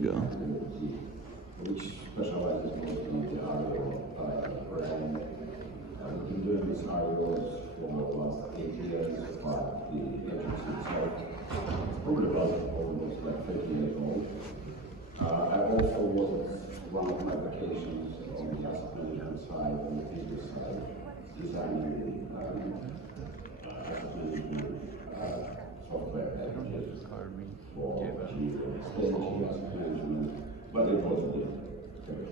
go. Which specializes mostly in the REO brand. We've been doing these REOs for the last 8 years, but the agency itself is probably about almost like 50 years old. I also was one of my applications on the asset management side, on the business side, designing the asset management software packages for stage asset management, but it was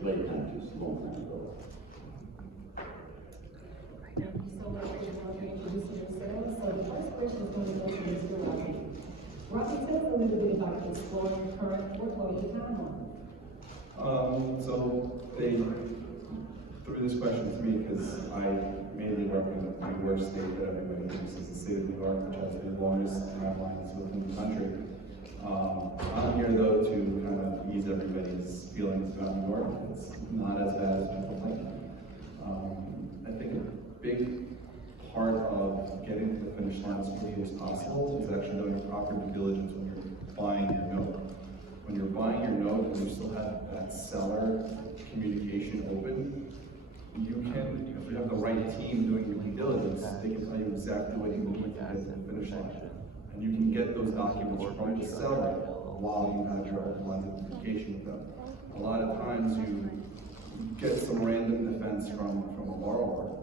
late 90s, long time ago. Thank you so much for introducing yourself. So the first question is going to go to Mr. Robbie. Robbie, tell us a little bit about exploring your current portfolio timeline. So they threw this question to me because I mainly work in the worst state that everybody thinks is the state of New York, which has the longest timelines within the country. I'm here though to kind of ease everybody's feelings about New York. It's not as bad as people think. I think a big part of getting to the finish line as quickly as possible is actually doing proper due diligence when you're buying your note. When you're buying your note and you still have that seller communication open, you can, if you have the right team doing your due diligence, they can tell you exactly what you need to get to the finish line. And you can get those documents from the seller while you have your open line of communication with them. A lot of times you get some random defense from a borrower,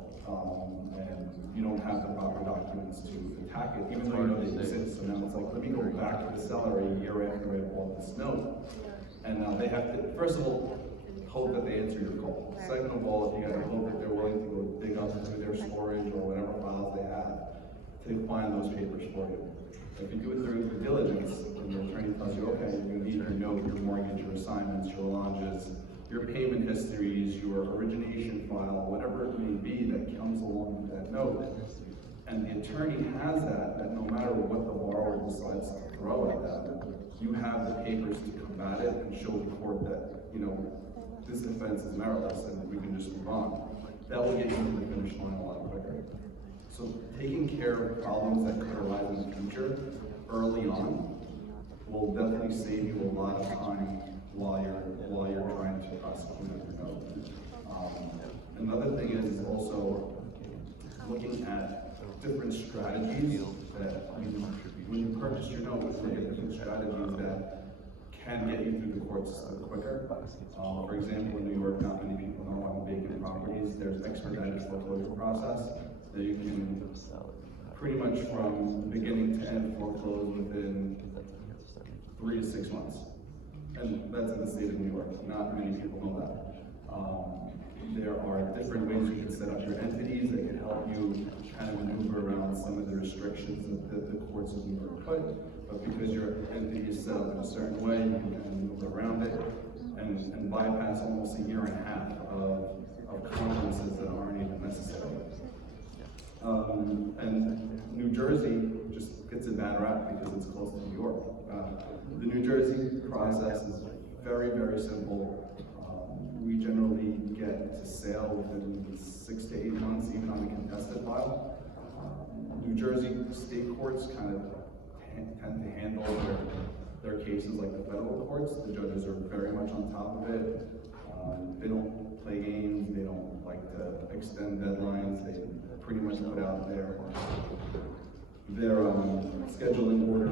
and you don't have the proper documents to attack it, even though you know they exist. So now it's like, let me go back to the seller a year after I bought this note. And now they have to, first of all, hope that they answer your call. Second of all, you gotta hope that they're willing to go dig up through their storage or whatever files they have to find those papers for you. If you do it through due diligence, and the attorney tells you, okay, you're gonna need your note, your mortgage, your assignments, your lodges, your payment histories, your origination file, whatever it may be that comes along with that note. And the attorney has that no matter what the borrower decides to throw at them, you have the papers to combat it and show the court that, you know, this offense is meritless and we can just move on. That will get you to the finish line a lot quicker. So taking care of problems that could arise in the future early on will definitely save you a lot of time while you're trying to prosecute your note. Another thing is also looking at different strategies that when you purchase your note, look at different strategies that can get you through the court system quicker. For example, in New York, not many people know on vacant properties, there's expedited foreclosure process that you can pretty much from beginning to end foreclose within 3 to 6 months. And that's in the state of New York. Not many people know that. There are different ways you can set up your entities that can help you kind of maneuver around some of the restrictions that the courts of New York put. But because your entity is set up in a certain way, you can kind of maneuver around it and bypass almost a year and a half of conferences that aren't even necessary. And New Jersey just gets a bad rap because it's close to New York. The New Jersey process is very, very simple. We generally get to sale within 6 to 8 months, even on the contested file. New Jersey state courts kind of tend to handle their cases like the federal courts. The judges are very much on top of it. They don't play games. They don't like to extend deadlines. They pretty much put out their scheduling order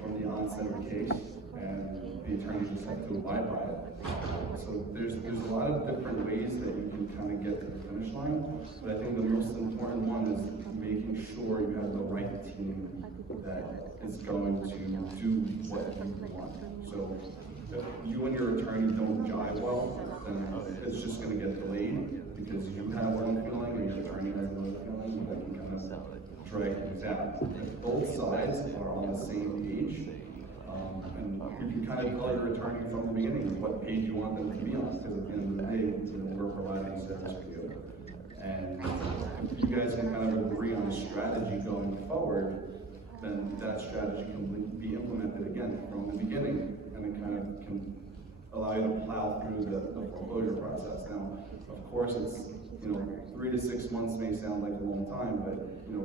from the onset of the case, and the attorneys just have to abide by it. So there's a lot of different ways that you can kind of get to the finish line, but I think the most important one is making sure you have the right team that is going to do what you want. So if you and your attorney don't jive well, then it's just going to get delayed because you have one feeling and your attorney has another feeling that can kind of drag things out. If both sides are on the same page, and you can kind of tell your attorney from the beginning what page you want them to be on, because at the end of the day, we're providing a service for you. And if you guys can kind of agree on a strategy going forward, then that strategy can be implemented again from the beginning, and it kind of can allow you to plow through the foreclosure process. Now, of course, it's 3 to 6 months may sound like a long time, but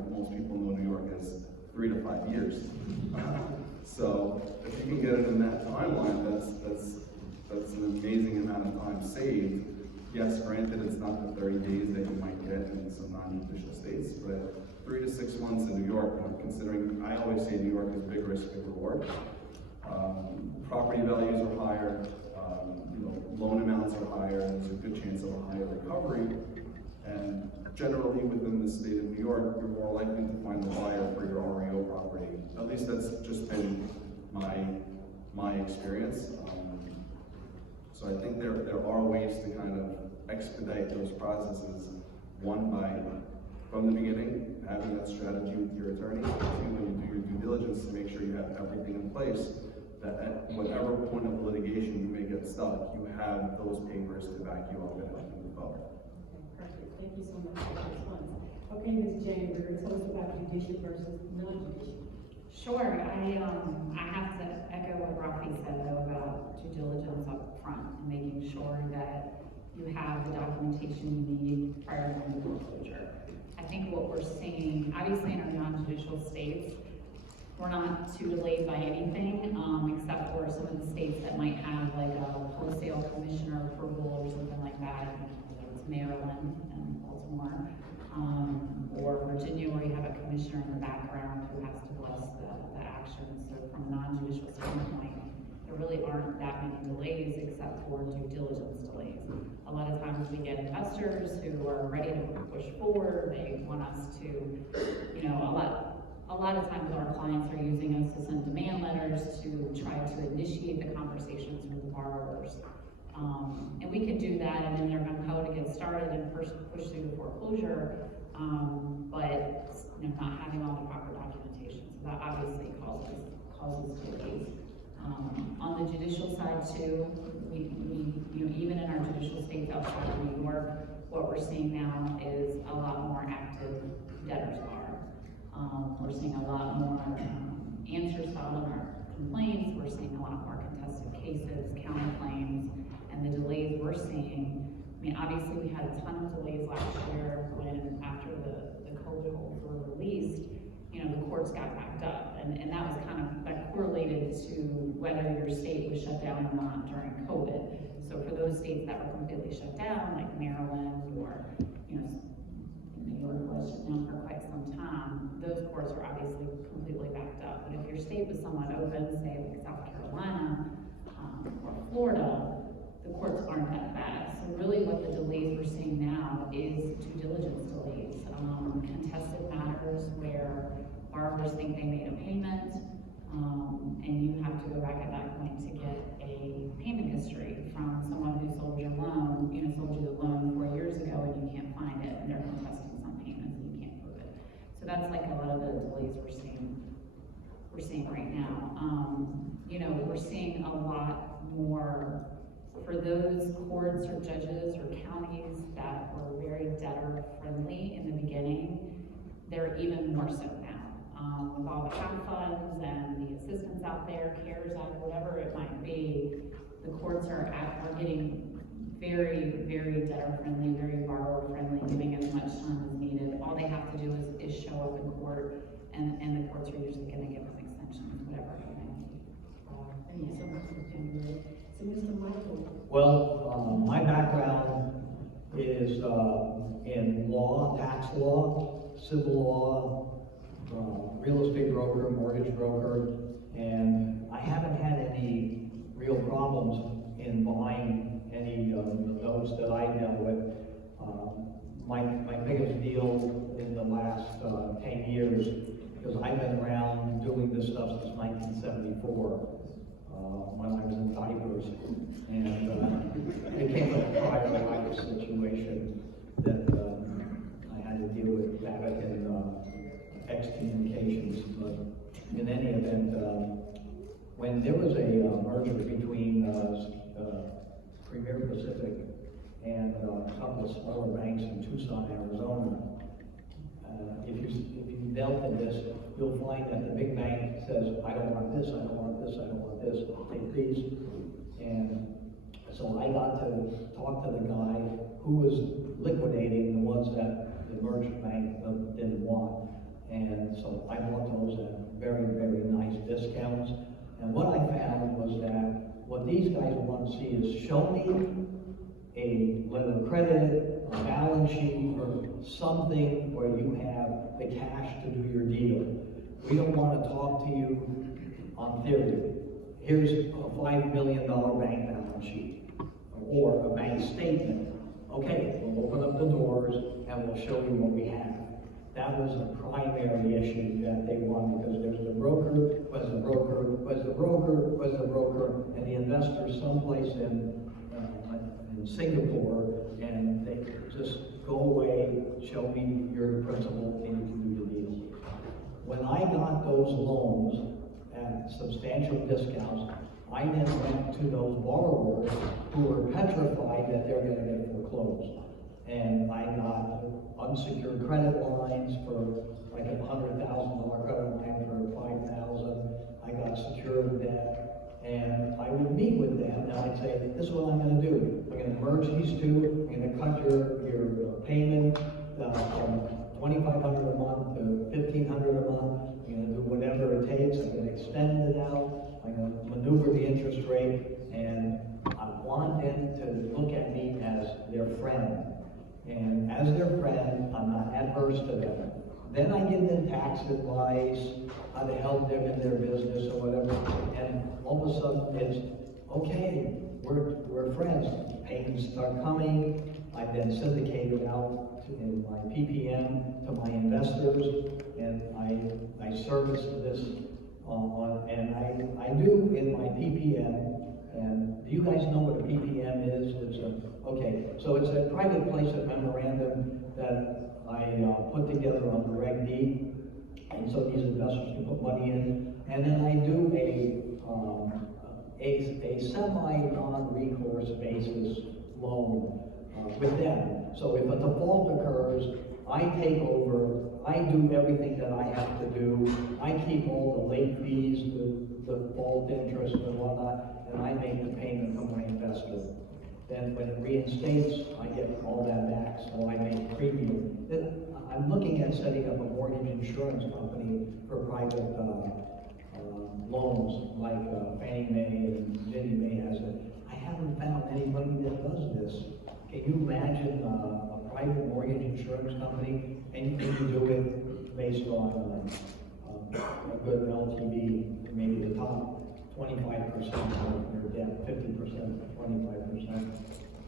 most people know New York is 3 to 5 years. So if you can get it in that timeline, that's saved. Yes, granted, it's not the 30 days that you might get in some non-judicial states, but 3 to 6 months in New York, considering, I always say New York is big risk, big reward. Property values are higher, loan amounts are higher, there's a good chance of a higher recovery, and generally within the state of New York, you're more likely to find a buyer for your REO property. At least that's just been my experience. So I think there are ways to kind of expedite those processes. One, by, from the beginning, having that strategy with your attorney. Two, when you do your due diligence, to make sure you have everything in place, that at whatever point of litigation you may get stuck, you have those papers to back you up and help you move forward. Perfect, thank you so much for that response. Okay, Ms. Jane, tell us about judicial versus non-judicial. Sure, I have to echo what Rafi said though about due diligence up front and making sure that you have the documentation you need prior to the foreclosure. I think what we're seeing, obviously in our non-judicial states, we're not too delayed by anything, except for some of the states that might have like a wholesale commissioner approval or something like that. Whether it's Maryland and Baltimore, or Virginia, where you have a commissioner in the background who has to bless the action. So from a non-judicial standpoint, there really aren't that many delays except for due diligence delays. A lot of times we get investors who are ready to push forward. They want us to, a lot of times our clients are using us to send demand letters to try to initiate the conversations with the borrowers. And we can do that, and then they're going to go to get started and push through the foreclosure, but not having all the proper documentation. So that obviously causes delays. On the judicial side too, we even in our judicial states outside of New York, what we're seeing now is a lot more active debtors bar. We're seeing a lot more answers filed on our complaints. We're seeing a lot more contested cases, counterclaims, and the delays we're seeing. I mean, obviously we had a ton of delays last year when after the COVID holds were released, the courts got backed up, and that was that correlated to whether your state was shut down or not during COVID. So for those states that were completely shut down, like Maryland or New York was shut down for quite some time, those courts are obviously completely backed up. But if your state was somewhat open, say like South Carolina or Florida, the courts aren't that bad. So really what the delays we're seeing now is due diligence delays, contested matters where borrowers think they made a payment, and you have to go back at that point to get a payment history from someone who sold you the loan 4 years ago and you can't find it, and they're contesting some payments and you can't prove it. So that's like a lot of the delays we're seeing right now. We're seeing a lot more for those courts or judges or counties that were very debtor friendly in the beginning. They're even more so now. With all the HAP funds and the assistance out there, CARES Act, whatever it might be, the courts are getting very, very debtor friendly, very borrower friendly, giving as much time as needed. All they have to do is show up in court, and the courts are usually going to give them extensions, whatever they need. Thank you so much, Ms. Jane. So Mr. Michael. Well, my background is in law, tax law, civil law, real estate broker, mortgage broker, and I haven't had any real problems in buying any of those that I dealt with. My biggest deal in the last 10 years, because I've been around doing this stuff since 1974, when I was in diapers, and it came with a private life situation that I had to deal with Vatican excommunications. But in any event, when there was a merger between Premier Pacific and a couple of smaller banks in Tucson, Arizona, if you dealt in this, you'll find that the big bank says, I don't want this, I don't want this, I don't want this, I'll take these. And so I got to talk to the guy who was liquidating the ones that the merchant bank didn't want. And so I bought those at very, very nice discounts. And what I found was that what these guys want to see is show me a letter of credit, a balance sheet, or something where you have the cash to do your deal. We don't want to talk to you on theory. Here's a $5 million bank balance sheet, or a bank statement. Okay, we'll open up the doors and we'll show you what we have. That was a primary issue that they wanted, because there's the broker, and the investors someplace in Singapore, and they just go away, show me your principal, and you can do the deal. When I got those loans at substantial discounts, I then went to those borrowers who were petrified that they're going to get foreclosed. And I got unsecured credit lines for like a $100,000 credit line for $5,000. I got secured debt, and I would meet with them and I'd say, this is what I'm going to do. I'm going to merge these two. I'm going to cut your payment from $2,500 a month to $1,500 a month. I'm going to do whatever it takes. I'm going to extend it out. I'm going to maneuver the interest rate, and I want them to look at me as their friend. And as their friend, I'm not adverse to them. Then I give them tax advice, how to help them in their business or whatever, and all of a sudden it's, okay, we're friends. Payments start coming. I've been syndicated out in my PPM to my investors, and I service this and I do in my PPM. And do you guys know what a PPM is? Okay, so it's a private placement memorandum that I put together on the Reg D, and so these investors can put money in. And then I do a semi-non-recourse basis loan with them. So if a default occurs, I take over, I do everything that I have to do. I keep all the late fees, the default interest and whatnot, and I make the payment to my investor. Then when it reinstates, I get all that back, so I make premium. I'm looking at setting up a mortgage insurance company for private loans, like Fannie Mae and Ginnie Mae has it. I haven't found anybody that does this. Can you imagine a private mortgage insurance company, and you can do it based on a good LTV, maybe the top 25% of your debt, 50% to 25%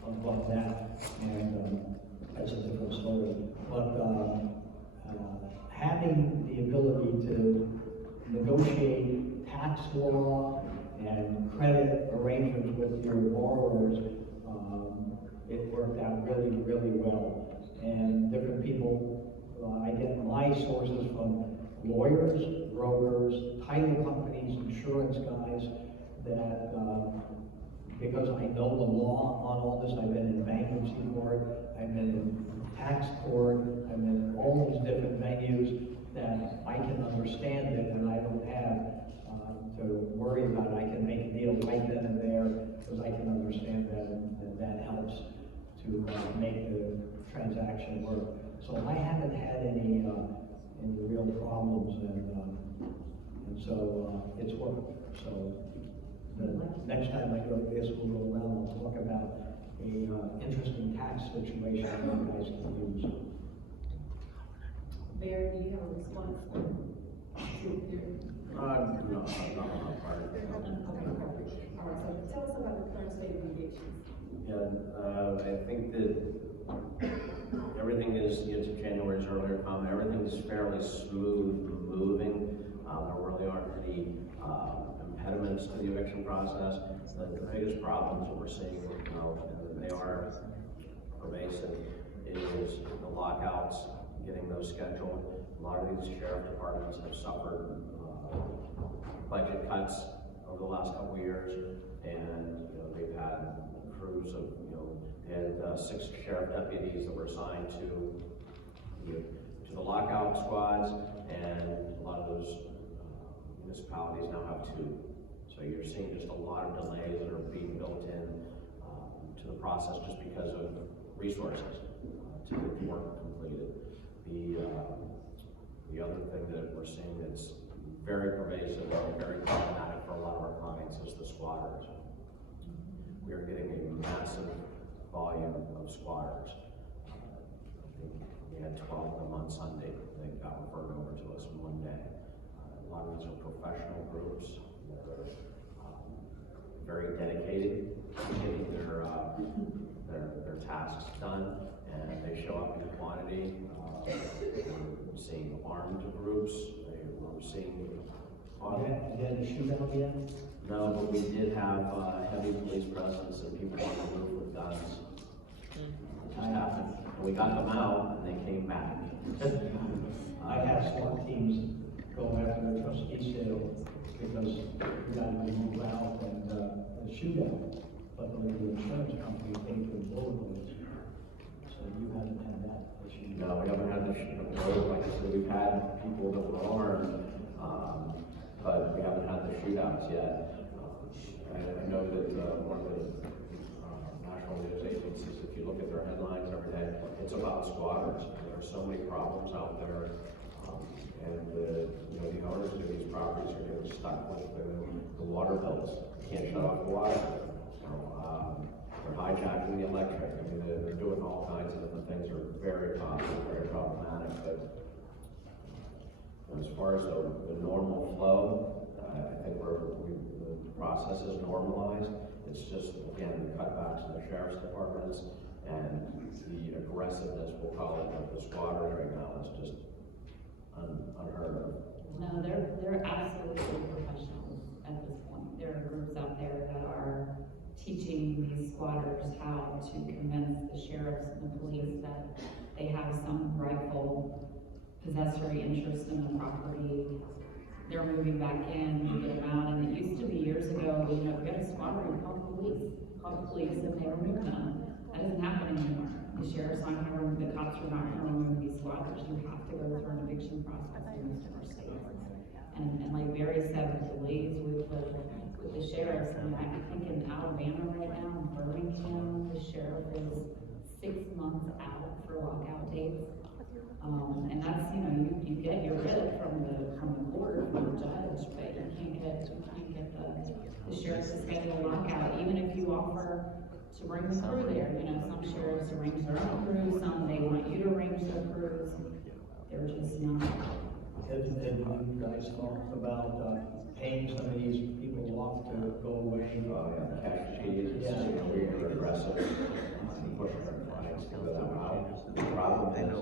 above that, and that's a different story. But having the ability to negotiate tax law and credit arrangements with your borrowers, it worked out really, really well. And different people, I get my sources from lawyers, brokers, title companies, insurance guys, that because I know the law on all this. I've been in bankruptcy court, I've been in tax court, I've been in all these different venues, that I can understand it, and I don't have to worry about it. I can make a deal right then and there, because I can understand that, and that helps to make the transaction work. So I haven't had any real problems, and so it's worked. So the next time I go to this, we'll go around and talk about a interesting tax situation that you guys can use. Barry, do you have a response? No, not part of it. Okay, perfect. All right, so tell us about the current state of evictions. Yeah, I think that everything is, to January's earlier comment, everything is fairly smooth moving. There really aren't any impediments to the eviction process. The biggest problems that we're seeing, and they are pervasive, is the lockouts, getting those scheduled. A lot of these sheriff departments have suffered budget cuts over the last couple of years, and they've had crews of, they had 6 sheriff deputies that were assigned to the lockout squads, and a lot of those municipalities now have 2. So you're seeing just a lot of delays that are being built in to the process just because of resources to get the work completed. The other thing that we're seeing that's very pervasive and very problematic for a lot of our clients is the squatters. We are getting a massive volume of squatters. I think we had 12 of them on Sunday. They got referred over to us in one day. A lot of these are professional groups that are very dedicated to getting their tasks done, and they show up in quantity. We're seeing armed groups. We're seeing. You had a shootout yet? No, but we did have heavy police presence and people on the roof with guns. It just happened. We got them out and they came back. I had SWAT teams go after the trustee sale because we got to move out and a shootout. But the insurance company paid for the bullet wounds. So you haven't had that issue? No, we haven't had the shootout. Like I said, we've had people that were armed, but we haven't had the shootouts yet. I know that one of the national news agencies, if you look at their headlines every day, it's about squatters. There are so many problems out there, and the owners of these properties are getting stuck with the water bills. Can't shut off the water. They're hijacking the electric. I mean, they're doing all kinds of different things. Are very costly, very problematic. But as far as the normal flow, I think the process is normalized. It's just, again, the cutbacks in the sheriff's departments and the aggressiveness, we'll call it, of the squatters right now is just unheard of. No, they're absolutely professionals at this point. There are groups out there that are teaching these squatters how to convince the sheriffs and the police that they have some rightful possessory interest in the property. They're moving back in, you get them out, and it used to be years ago, if you had a squatter, you call the police, and they remove them. That doesn't happen anymore. The sheriff's not gonna remove, the cops are not gonna remove these squatters. You have to go through an eviction process in most of our states. And like Barry said, with the delays with the sheriffs, and I think in Alabama right now, in Birmingham, the sheriff is 6 months out for lockout dates. And that's, you get your writ from the court, from the judge, but you can't get the sheriff to schedule a lockout, even if you offer to bring the crew there. Some sheriffs arrange their own crews, some they want you to arrange their crews. They're just not. Have you guys talked about paying some of these people off to go away? Cash fees, we're aggressive, pushing our clients to go that route. The problem is,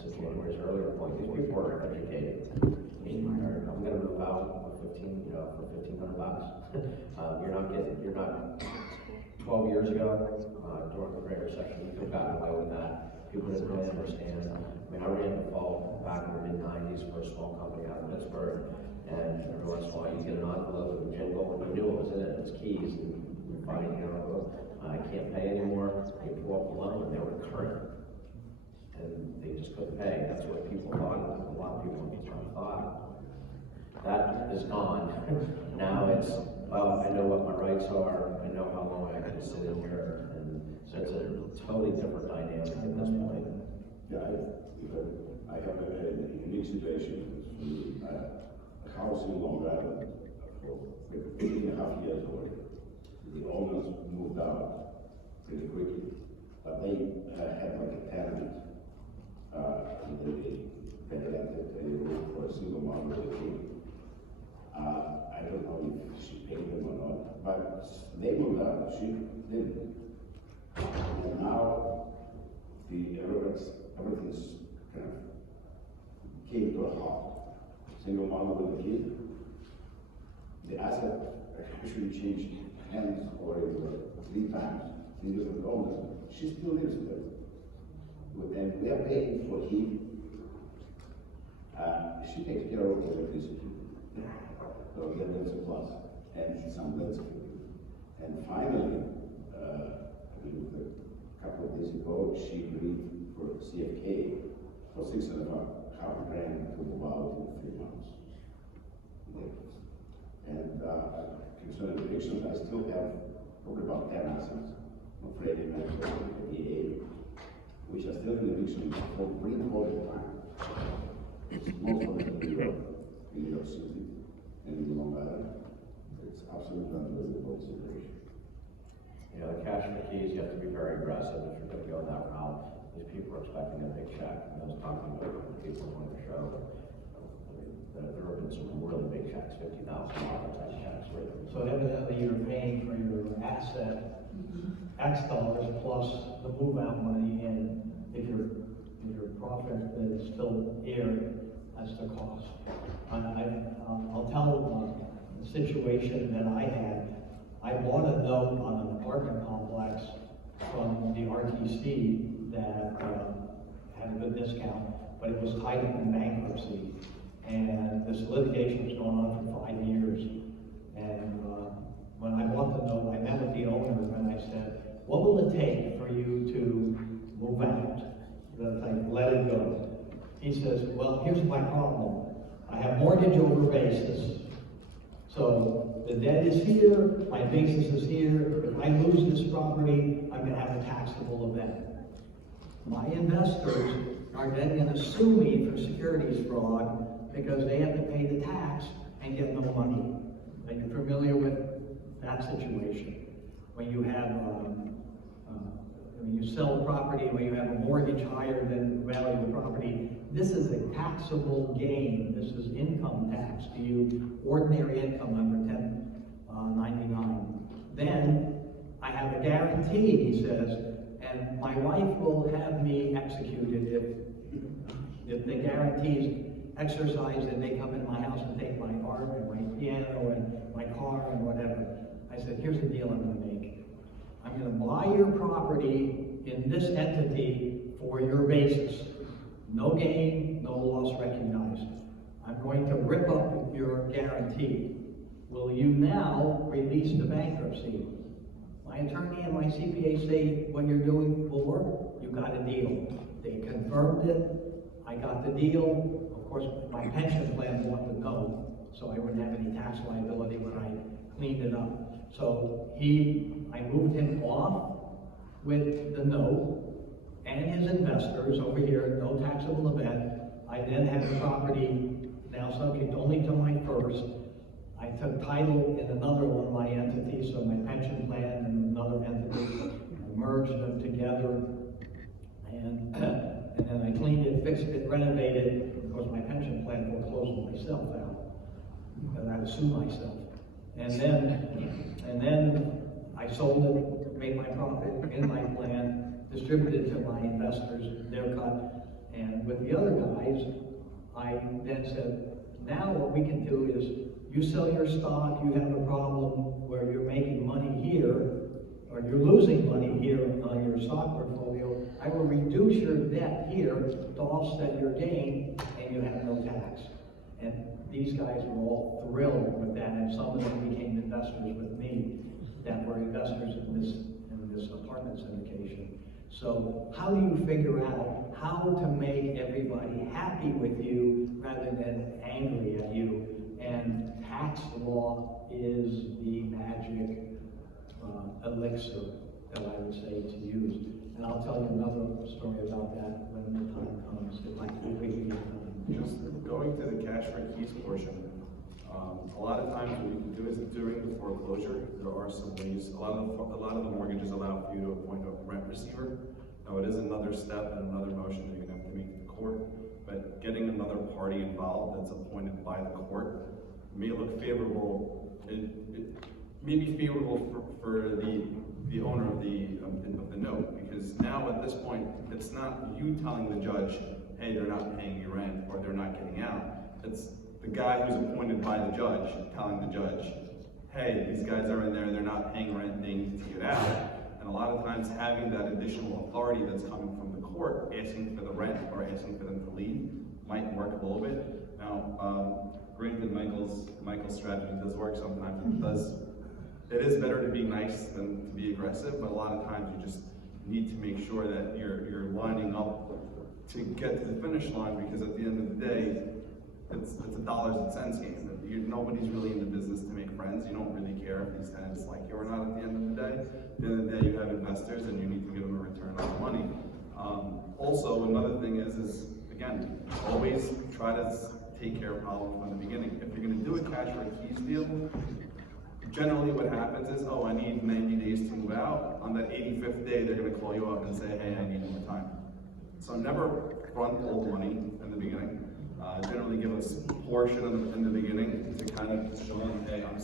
to January's earlier point, these people are educated. I'm gonna move out for $1,500. You're not 12 years ago, during the Great Recession, you could have gotten away with that. People didn't really understand. I mean, I ran the fall back in the mid-90s for a small company out of Pittsburgh, and every once in a while you get an envelope with a jingle, and you knew what was in it, it's keys, and you find, I can't pay anymore. You pull up a loan, and they were current, and they just couldn't pay. That's what people thought. A lot of people thought. That is gone. Now it's, well, I know what my rights are. I know how long I can sit in here, and so it's a totally different dynamic at this point. Yeah, I have a unique situation. A house in Long Island for 8.5 years old. The owners moved out pretty quickly, but they had like a tenant. They rented a room for a single mom with a kid. I don't know if she paid them or not, but they moved out. She didn't. And now everything's kind of came to a halt. Single mom with a kid. The asset actually changed hands already 3 times in different owners. She still lives there. And we are paying for heat. She takes care of electricity. So that's a plus. And some landscaping. And finally, a couple of days ago, she agreed for CFK for $6.5 grand to move out in 3 months. And concerning evictions, I still have probably about 10 assets of Freddie Mac and EA, which are still in eviction for pre-COVID time. Most of them in New York City and in Long Island. It's absolutely unbelievable situation. The cash cash for keys, you have to be very aggressive if you're gonna go that route. These people are expecting a big check, and I was talking about it with people on the show. There have been some really big checks, $50,000 type checks written. So evidently you're paying for your asset, X dollars plus the move out money, and if your profit is still here, that's the cost. I'll tell the situation that I had. I bought a note on an apartment complex from the RTC that had a good discount, but it was tied up in bankruptcy. And this litigation was going on for 5 years. And when I bought the note, I met with the owner and I said, what will it take for you to move out? That I let it go. He says, well, here's my problem. I have mortgage over basis. So the debt is here, my basis is here. If I lose this property, I'm gonna have a taxable event. My investors are then gonna sue me for securities fraud because they have to pay the tax and get no money. Are you familiar with that situation? When you have, when you sell property, when you have a mortgage higher than the value of the property, this is a taxable gain. This is income tax to you, ordinary income under 1099. Then I have a guarantee, he says, and my wife will have me executed if the guarantees exercised and they come in my house and take my art and my piano and my car and whatever. I said, here's the deal I'm gonna make. I'm gonna buy your property in this entity for your basis. No gain, no loss recognized. I'm going to rip up your guarantee. Will you now release the bankruptcy? My attorney and my CPA say what you're doing will work. You got a deal. They confirmed it. I got the deal. Of course, my pension plan wanted to know, so I wouldn't have any tax liability when I cleaned it up. So I moved him off with the note and his investors over here, no taxable event. I then had the property now subject only to my first. I took title in another one of my entities, so my pension plan and another entity, I merged them together, and then I cleaned it, fixed it, renovated it. Of course, my pension plan foreclosed myself out, because I had to sue myself. And then I sold it, made my profit in my plan, distributed to my investors, their cut, and with the other guys, I then said, now what we can do is, you sell your stock, you have a problem where you're making money here, or you're losing money here on your stock portfolio, I will reduce your debt here to offset your gain, and you have no tax. And these guys were all thrilled with that, and some of them became investors with me that were investors in this apartment syndication. So how do you figure out how to make everybody happy with you rather than angry at you? And tax law is the magic elixir that I would say to use. And I'll tell you another story about that when the time comes, if I can wait to get done. Just going to the cash for keys portion, a lot of times what you can do is during the foreclosure, there are some ways, a lot of the mortgages allow for you to appoint a rent receiver. Now it is another step and another motion that you're gonna have to make to the court, but getting another party involved that's appointed by the court may look favorable. It may be favorable for the owner of the note, because now at this point, it's not you telling the judge, hey, they're not paying you rent or they're not getting out. It's the guy who's appointed by the judge telling the judge, hey, these guys are in there, they're not paying rent, they need to get out. And a lot of times having that additional authority that's coming from the court, asking for the rent or asking for them to leave, might work a little bit. Now, granted, Michael's strategy does work sometimes. It is better to be nice than to be aggressive, but a lot of times you just need to make sure that you're lining up to get to the finish line, because at the end of the day, it's a dollars and cents game. Nobody's really in the business to make friends. You don't really care if these tenants like you or not at the end of the day. At the end of the day, you have investors and you need to give them a return on the money. Also, another thing is again, always try to take care of problems from the beginning. If you're gonna do a cash for keys deal, generally what happens is, oh, I need 90 days to move out. On that 85th day, they're gonna call you up and say, hey, I need more time. So never front all the money in the beginning. Generally give us a portion in the beginning to kind of show them, hey, I'm